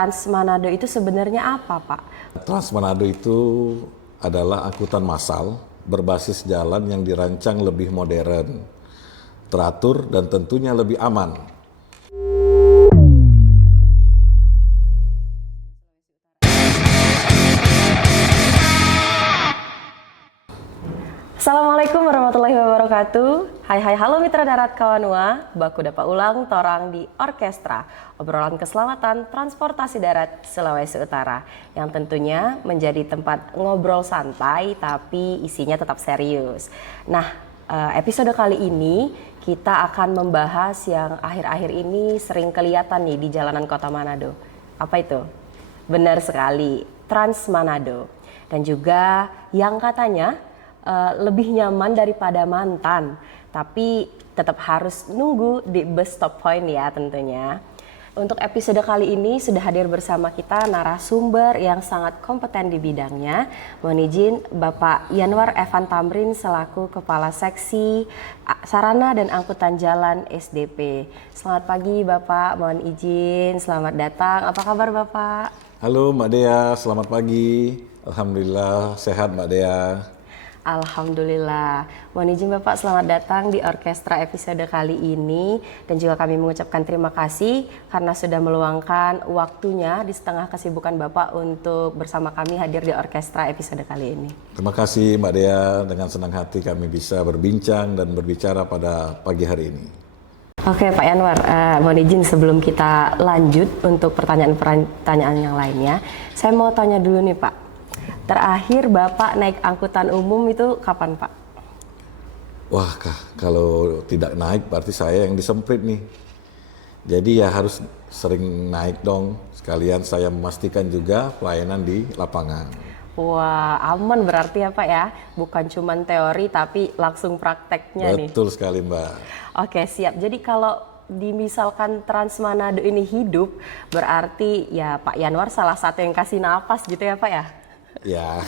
Trans Manado itu sebenarnya apa, Pak? Trans Manado itu adalah angkutan massal berbasis jalan yang dirancang lebih modern, teratur, dan tentunya lebih aman. Assalamualaikum warahmatullahi wabarakatuh. Hai halo mitra darat kawanua, baku dapat ulang torang di Orkestra, obrolan keselamatan transportasi darat Sulawesi Utara, yang tentunya menjadi tempat ngobrol santai tapi isinya tetap serius. Nah, episode kali ini kita akan membahas yang akhir-akhir ini sering kelihatan nih di jalanan kota Manado. Apa itu? Benar sekali, Trans Manado. Dan juga yang katanya lebih nyaman daripada mantan, tapi tetap harus nunggu di bus stop point ya tentunya. Untuk episode kali ini sudah hadir bersama kita narasumber yang sangat kompeten di bidangnya. Mohon izin Bapak Yanwar Evan Tamrin selaku Kepala Seksi Sarana dan Angkutan Jalan SDP. Selamat pagi Bapak, mohon izin, selamat datang. Apa kabar Bapak? Halo Mbak Dea, selamat pagi. Alhamdulillah sehat Mbak Dea. Alhamdulillah. Mohon izin Bapak, selamat datang di Orkestra episode kali ini. Dan juga kami mengucapkan terima kasih karena sudah meluangkan waktunya di setengah kesibukan Bapak untuk bersama kami hadir di Orkestra episode kali ini. Terima kasih Mbak Dea, dengan senang hati kami bisa berbincang dan berbicara pada pagi hari ini. Oke Pak Yanwar, mohon izin sebelum kita lanjut untuk pertanyaan-pertanyaan yang lainnya, saya mau tanya dulu nih Pak. Terakhir Bapak naik angkutan umum itu kapan Pak? Wah, kalau tidak naik berarti saya yang disemprit nih. Jadi ya harus sering naik dong. Sekalian saya memastikan juga pelayanan di lapangan. Wah, aman berarti ya Pak ya? Bukan cuma teori tapi langsung prakteknya nih. Betul sekali Mbak. Oke siap, jadi kalau misalkan Trans Manado ini hidup, berarti ya Pak Yanwar salah satu yang kasih napas gitu ya Pak ya? Ya.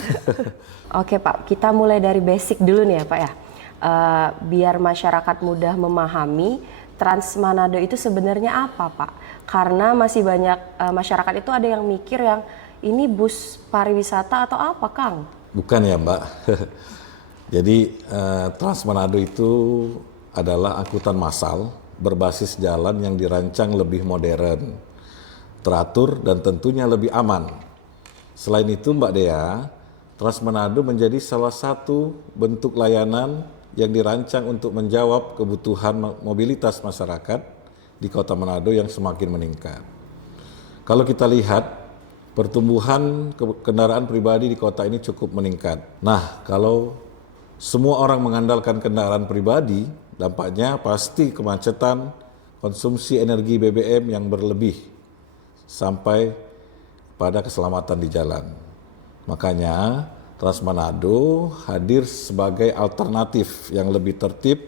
Oke Pak, kita mulai dari basic dulu nih ya Pak ya. Biar masyarakat mudah memahami Trans Manado itu sebenarnya apa Pak? Karena masih banyak masyarakat itu ada yang mikir yang ini bus pariwisata atau apa Kang? Bukan ya Mbak. Jadi Trans Manado itu adalah angkutan massal berbasis jalan yang dirancang lebih modern, teratur, dan tentunya lebih aman. Selain itu Mbak Dea, Trans Manado menjadi salah satu bentuk layanan yang dirancang untuk menjawab kebutuhan mobilitas masyarakat di Kota Manado yang semakin meningkat. Kalau kita lihat, pertumbuhan kendaraan pribadi di kota ini cukup meningkat. Nah, kalau semua orang mengandalkan kendaraan pribadi, dampaknya pasti kemacetan, konsumsi energi BBM yang berlebih, sampai pada keselamatan di jalan. Makanya Trans Manado hadir sebagai alternatif yang lebih tertib,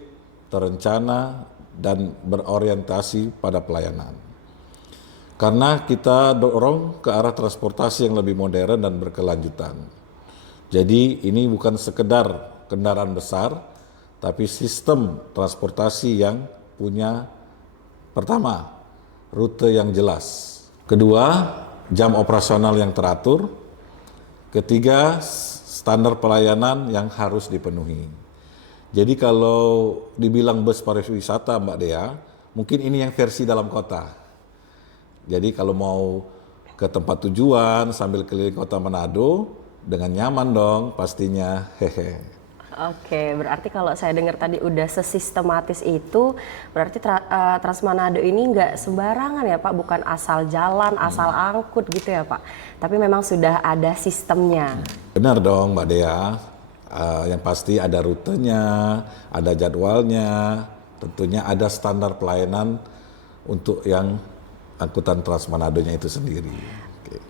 terencana, dan berorientasi pada pelayanan. Karena kita dorong ke arah transportasi yang lebih modern dan berkelanjutan. Jadi ini bukan sekedar kendaraan besar, tapi sistem transportasi yang punya, pertama, rute yang jelas. Kedua, jam operasional yang teratur. Ketiga, standar pelayanan yang harus dipenuhi. Jadi kalau dibilang bus pariwisata Mbak Dea, mungkin ini yang versi dalam kota. Jadi kalau mau ke tempat tujuan sambil keliling kota Manado, dengan nyaman dong pastinya. Hehe. Oke, berarti kalau saya dengar tadi udah sesistematis itu, berarti Trans Manado ini nggak sembarangan ya Pak, bukan asal jalan, asal angkut gitu ya Pak, tapi memang sudah ada sistemnya. Benar dong Mbak Dea, yang pasti ada rutenya, ada jadwalnya, tentunya ada standar pelayanan untuk yang angkutan Trans Manado-nya itu sendiri. Oke.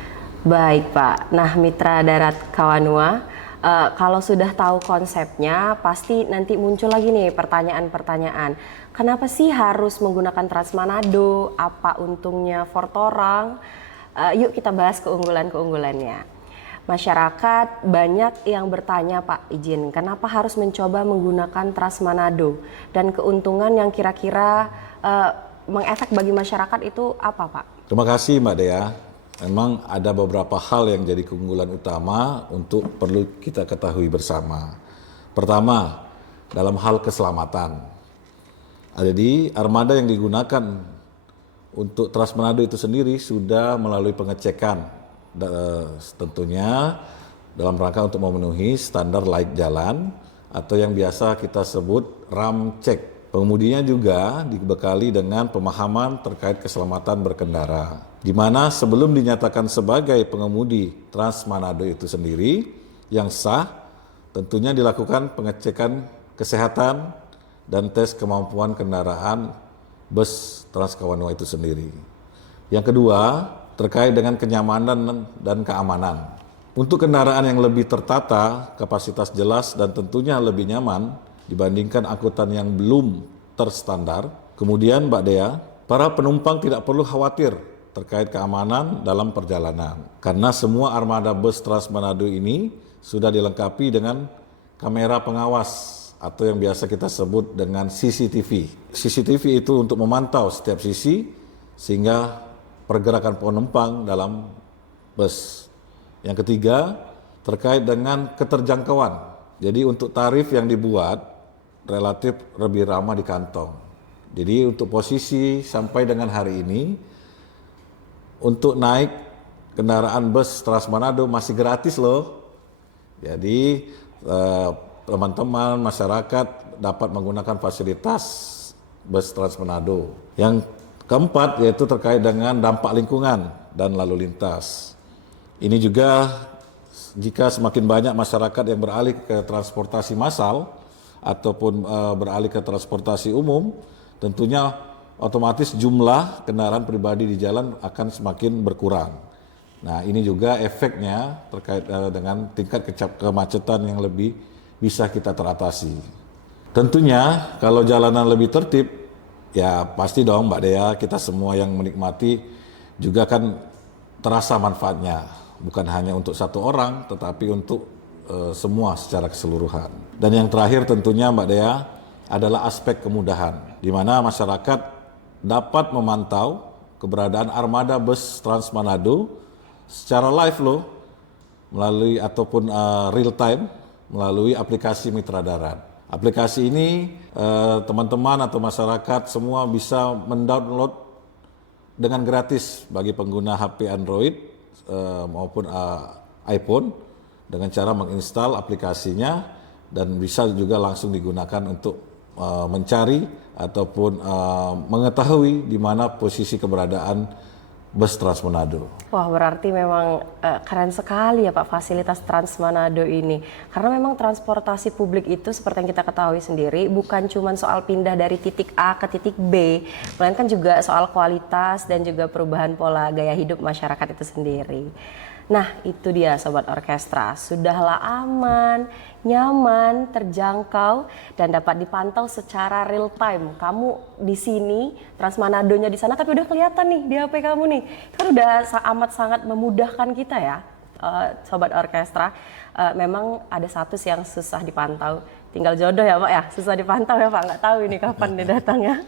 Baik Pak, nah mitra darat kawanua, kalau sudah tahu konsepnya, pasti nanti muncul lagi nih pertanyaan-pertanyaan. Kenapa sih harus menggunakan Trans Manado? Apa untungnya for torang? Yuk kita bahas keunggulan-keunggulannya. Masyarakat banyak yang bertanya Pak izin, kenapa harus mencoba menggunakan Trans Manado? Dan keuntungan yang kira-kira mengefek bagi masyarakat itu apa Pak? Terima kasih Mbak Dea. memang ada beberapa hal yang jadi keunggulan utama untuk perlu kita ketahui bersama. Pertama, dalam hal keselamatan. Jadi armada yang digunakan untuk Trans Manado itu sendiri sudah melalui pengecekan, tentunya dalam rangka untuk memenuhi standar layak jalan atau yang biasa kita sebut RAM check. Pengemudinya juga dibekali dengan pemahaman terkait keselamatan berkendara, di mana sebelum dinyatakan sebagai pengemudi Trans Manado itu sendiri yang sah, tentunya dilakukan pengecekan kesehatan dan tes kemampuan kendaraan bus Trans Kawanua itu sendiri. Yang kedua, terkait dengan kenyamanan dan keamanan. Untuk kendaraan yang lebih tertata, kapasitas jelas dan tentunya lebih nyaman dibandingkan angkutan yang belum terstandar. Kemudian Mbak Dea, para penumpang tidak perlu khawatir terkait keamanan dalam perjalanan. Karena semua armada bus Trans Manado ini sudah dilengkapi dengan kamera pengawas atau yang biasa kita sebut dengan CCTV. CCTV itu untuk memantau setiap sisi sehingga pergerakan penumpang dalam bus. Yang ketiga, terkait dengan keterjangkauan. Jadi untuk tarif yang dibuat relatif lebih ramah di kantong. Jadi untuk posisi sampai dengan hari ini, untuk naik kendaraan bus Trans Manado masih gratis loh. Jadi teman-teman masyarakat dapat menggunakan fasilitas bus Trans Manado. Yang keempat yaitu terkait dengan dampak lingkungan dan lalu lintas. Ini juga jika semakin banyak masyarakat yang beralih ke transportasi massal ataupun beralih ke transportasi umum, tentunya otomatis jumlah kendaraan pribadi di jalan akan semakin berkurang. Nah, ini juga efeknya terkait dengan tingkat kemacetan yang lebih bisa kita teratasi. Tentunya kalau jalanan lebih tertib, ya pasti dong Mbak Dea, kita semua yang menikmati juga kan terasa manfaatnya. Bukan hanya untuk satu orang, tetapi untuk semua secara keseluruhan. Dan yang terakhir tentunya Mbak Dea adalah aspek kemudahan, di mana masyarakat dapat memantau keberadaan armada bus Trans Manado secara live loh, melalui ataupun real time melalui aplikasi Mitra Darat. Aplikasi ini teman-teman atau masyarakat semua bisa mendownload dengan gratis bagi pengguna HP Android maupun iPhone dengan cara menginstal aplikasinya dan bisa juga langsung digunakan untuk mencari ataupun mengetahui di mana posisi keberadaan bus Trans Manado. Wah, berarti memang keren sekali ya Pak fasilitas Trans Manado ini. Karena memang transportasi publik itu seperti yang kita ketahui sendiri bukan cuma soal pindah dari titik A ke titik B, melainkan juga soal kualitas dan juga perubahan pola gaya hidup masyarakat itu sendiri. Nah, itu dia Sobat Orkestra, sudahlah aman, nyaman, terjangkau, dan dapat dipantau secara real time. Kamu di sini, Trans Manado-nya di sana, tapi udah kelihatan nih di HP kamu nih. Itu kan udah amat sangat memudahkan kita ya, Sobat Orkestra. Memang ada satu sih yang susah dipantau, tinggal jodoh ya Pak ya, susah dipantau ya Pak, nggak tahu ini kapan dia datangnya.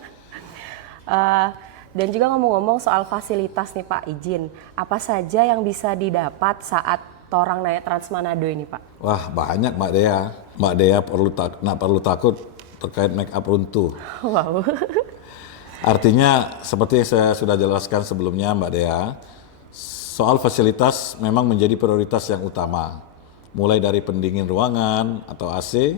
Dan juga ngomong-ngomong soal fasilitas nih Pak, izin, apa saja yang bisa didapat saat torang naik Trans Manado ini Pak? Wah banyak Mbak Dea. Mbak Dea perlu takut terkait make up runtuh. Wow. Artinya seperti yang saya sudah jelaskan sebelumnya Mbak Dea, soal fasilitas memang menjadi prioritas yang utama. Mulai dari pendingin ruangan atau AC,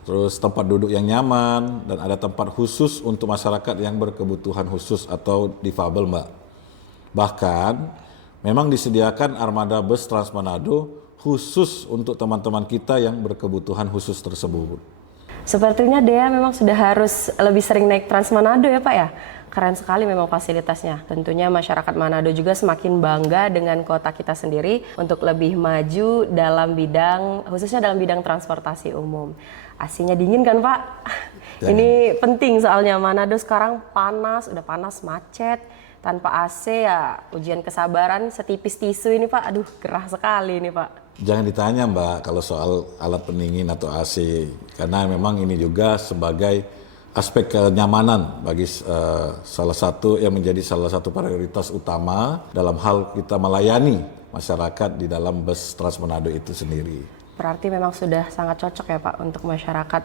terus tempat duduk yang nyaman, dan ada tempat khusus untuk masyarakat yang berkebutuhan khusus atau difabel Mbak. Bahkan memang disediakan armada bus Trans Manado khusus untuk teman-teman kita yang berkebutuhan khusus tersebut. Sepertinya Dea memang sudah harus lebih sering naik Trans Manado ya Pak ya? Keren sekali memang fasilitasnya. Tentunya masyarakat Manado juga semakin bangga dengan kota kita sendiri untuk lebih maju dalam bidang, khususnya dalam bidang transportasi umum. AC-nya dingin kan Pak? Jangan. Ini penting soalnya Manado sekarang panas, udah panas, macet. Tanpa AC ya ujian kesabaran setipis tisu ini Pak. Aduh gerah sekali ini Pak. Jangan ditanya Mbak kalau soal alat pendingin atau AC. Karena memang ini juga sebagai aspek kenyamanan bagi salah satu yang menjadi salah satu prioritas utama dalam hal kita melayani masyarakat di dalam bus Trans Manado itu sendiri. Berarti memang sudah sangat cocok ya Pak untuk masyarakat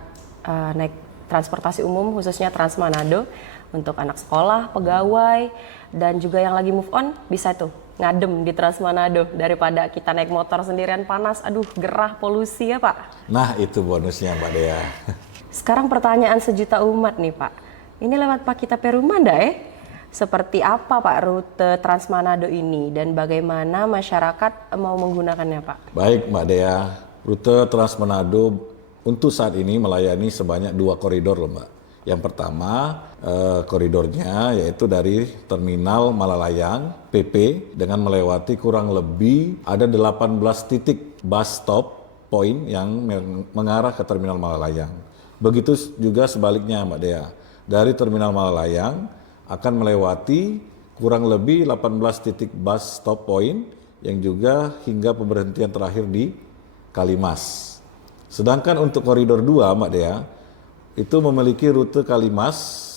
naik transportasi umum khususnya Trans Manado untuk anak sekolah, pegawai, dan juga yang lagi move on bisa tuh ngadem di Trans Manado daripada kita naik motor sendirian panas, aduh gerah polusi ya Pak. Nah itu bonusnya Mbak Dea. Sekarang pertanyaan sejuta umat nih Pak, ini lewat Pak Kita Perumanda seperti apa Pak rute Trans Manado ini dan bagaimana masyarakat mau menggunakannya Pak? Baik Mbak Dea, rute Trans Manado untuk saat ini melayani sebanyak 2 koridor loh Mbak. Yang pertama koridornya yaitu dari Terminal Malalayang PP dengan melewati kurang lebih ada 18 titik bus stop point yang mengarah ke Terminal Malalayang. Begitu juga sebaliknya Mbak Dea, dari Terminal Malalayang akan melewati kurang lebih 18 titik bus stop point yang juga hingga pemberhentian terakhir di Kalimas. Sedangkan untuk koridor 2 Mbak Dea, itu memiliki rute Kalimas,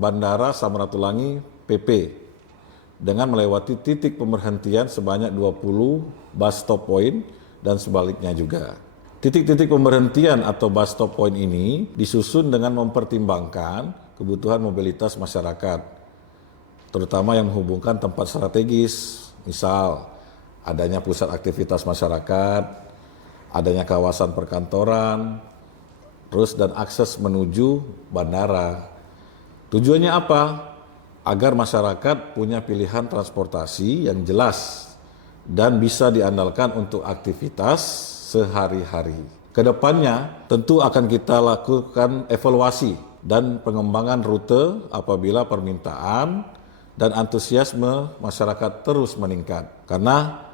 Bandara Samratulangi PP dengan melewati titik pemberhentian sebanyak 20 bus stop point dan sebaliknya juga. Titik-titik pemberhentian atau bus stop point ini disusun dengan mempertimbangkan kebutuhan mobilitas masyarakat, terutama yang menghubungkan tempat strategis, misal adanya pusat aktivitas masyarakat, adanya kawasan perkantoran, terus dan akses menuju bandara. Tujuannya apa? Agar masyarakat punya pilihan transportasi yang jelas dan bisa diandalkan untuk aktivitas sehari-hari. Kedepannya tentu akan kita lakukan evaluasi dan pengembangan rute apabila permintaan dan antusiasme masyarakat terus meningkat. Karena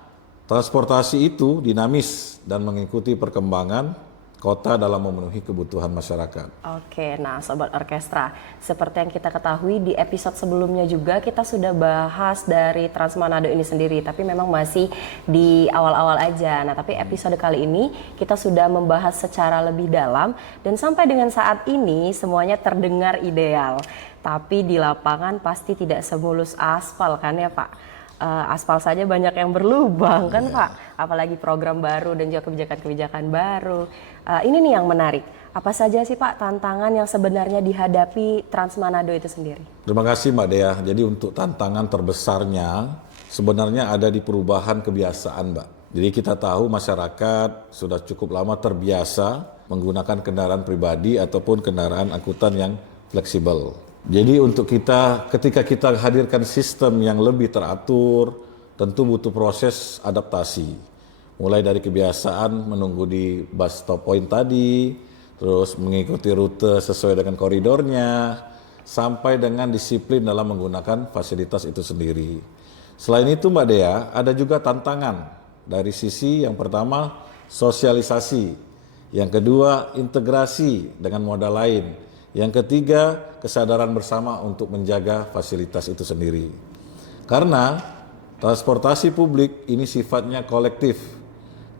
transportasi itu dinamis dan mengikuti perkembangan kota dalam memenuhi kebutuhan masyarakat. Oke, nah Sobat Orkestra, seperti yang kita ketahui di episode sebelumnya juga kita sudah bahas dari Trans Manado ini sendiri, tapi memang masih di awal-awal aja. Nah, tapi episode kali ini kita sudah membahas secara lebih dalam dan sampai dengan saat ini semuanya terdengar ideal. Tapi di lapangan pasti tidak semulus aspal kan ya Pak? Aspal saja banyak yang berlubang kan Pak, apalagi program baru dan juga kebijakan-kebijakan baru. Ini nih yang menarik, apa saja sih Pak tantangan yang sebenarnya dihadapi Trans Manado itu sendiri? Terima kasih Mbak Dea. Jadi untuk tantangan terbesarnya sebenarnya ada di perubahan kebiasaan Mbak. Jadi kita tahu masyarakat sudah cukup lama terbiasa menggunakan kendaraan pribadi ataupun kendaraan angkutan yang fleksibel. Jadi untuk kita, ketika kita hadirkan sistem yang lebih teratur, tentu butuh proses adaptasi. Mulai dari kebiasaan menunggu di bus stop point tadi, terus mengikuti rute sesuai dengan koridornya, sampai dengan disiplin dalam menggunakan fasilitas itu sendiri. Selain itu Mbak Dea, ada juga tantangan dari sisi yang pertama sosialisasi, yang kedua integrasi dengan moda lain, yang ketiga, kesadaran bersama untuk menjaga fasilitas itu sendiri. Karena transportasi publik ini sifatnya kolektif.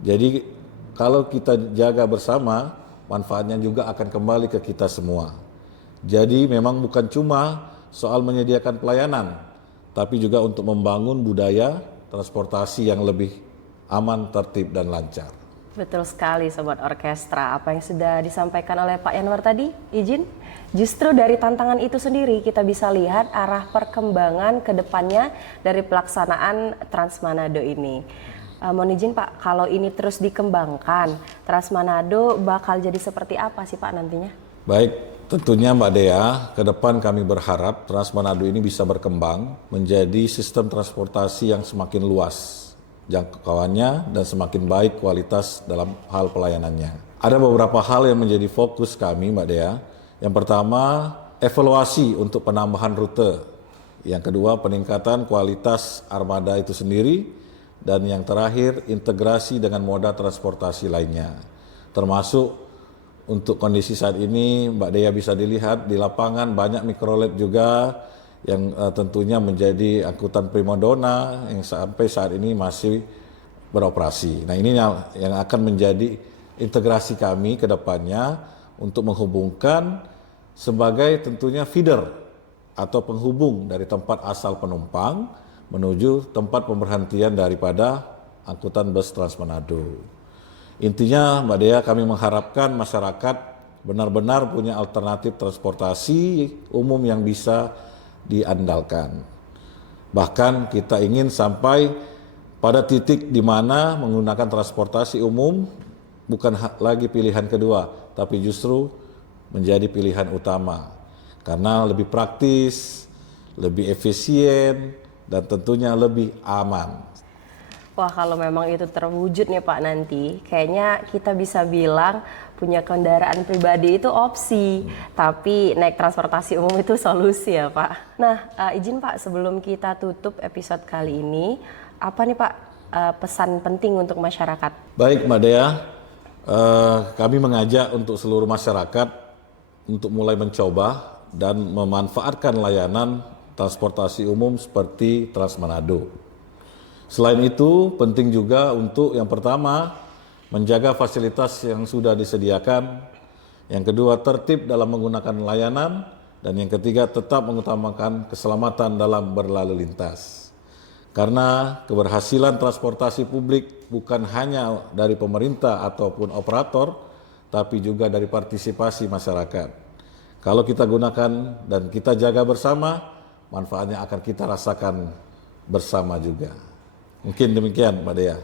Jadi kalau kita jaga bersama, manfaatnya juga akan kembali ke kita semua. Jadi memang bukan cuma soal menyediakan pelayanan, tapi juga untuk membangun budaya transportasi yang lebih aman, tertib, dan lancar. Betul sekali Sobat Orkestra, apa yang sudah disampaikan oleh Pak Yanwar tadi, izin. Justru dari tantangan itu sendiri kita bisa lihat arah perkembangan ke depannya dari pelaksanaan Trans Manado ini. Mohon izin Pak, kalau ini terus dikembangkan, Trans Manado bakal jadi seperti apa sih Pak nantinya? Baik, tentunya Mbak Dea, ke depan kami berharap Trans Manado ini bisa berkembang menjadi sistem transportasi yang semakin luas jangkauannya dan semakin baik kualitas dalam hal pelayanannya. Ada beberapa hal yang menjadi fokus kami Mbak Dea. Yang pertama, evaluasi untuk penambahan rute. Yang kedua, peningkatan kualitas armada itu sendiri. Dan yang terakhir, integrasi dengan moda transportasi lainnya. Termasuk untuk kondisi saat ini Mbak Dea bisa dilihat di lapangan banyak mikrolet juga yang tentunya menjadi angkutan primadona yang sampai saat ini masih beroperasi. Nah ini yang akan menjadi integrasi kami ke depannya untuk menghubungkan sebagai tentunya feeder atau penghubung dari tempat asal penumpang menuju tempat pemberhentian daripada angkutan bus Trans Manado. Intinya Mbak Dea, kami mengharapkan masyarakat benar-benar punya alternatif transportasi umum yang bisa diandalkan. Bahkan kita ingin sampai pada titik di mana menggunakan transportasi umum bukan lagi pilihan kedua, tapi justru menjadi pilihan utama. Karena lebih praktis, lebih efisien, dan tentunya lebih aman. Wah, kalau memang itu terwujud nih Pak nanti, kayaknya kita bisa bilang punya kendaraan pribadi itu opsi, tapi naik transportasi umum itu solusi ya Pak. Nah, izin Pak, sebelum kita tutup episode kali ini, apa nih Pak pesan penting untuk masyarakat? Baik Mbak Dea, kami mengajak untuk seluruh masyarakat untuk mulai mencoba dan memanfaatkan layanan transportasi umum seperti Trans Manado. Selain itu, penting juga untuk yang pertama, menjaga fasilitas yang sudah disediakan. Yang kedua, tertib dalam menggunakan layanan. Dan yang ketiga, tetap mengutamakan keselamatan dalam berlalu lintas. Karena keberhasilan transportasi publik bukan hanya dari pemerintah ataupun operator, tapi juga dari partisipasi masyarakat. Kalau kita gunakan dan kita jaga bersama, manfaatnya akan kita rasakan bersama juga. Mungkin demikian Mbak Dea.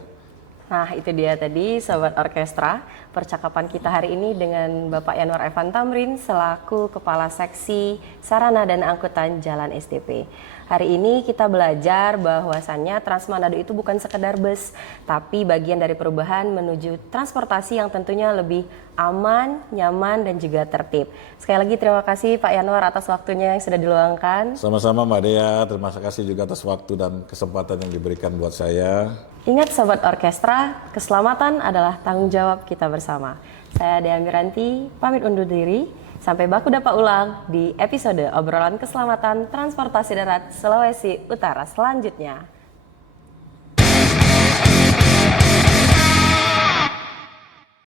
Nah, itu dia tadi Sobat Orkestra, percakapan kita hari ini dengan Bapak Yanwar Evan Tamrin selaku Kepala Seksi Sarana dan Angkutan Jalan SDP. Hari ini kita belajar bahwasannya Trans Manado itu bukan sekedar bus, tapi bagian dari perubahan menuju transportasi yang tentunya lebih aman, nyaman, dan juga tertib. Sekali lagi terima kasih Pak Yanwar atas waktunya yang sudah diluangkan. Sama-sama Mbak Dea, terima kasih juga atas waktu dan kesempatan yang diberikan buat saya. Ingat Sobat Orkestra, keselamatan adalah tanggung jawab kita bersama. Saya Dea Miranti, pamit undur diri. Sampai baku dapat ulang di episode obrolan keselamatan transportasi darat Sulawesi Utara selanjutnya.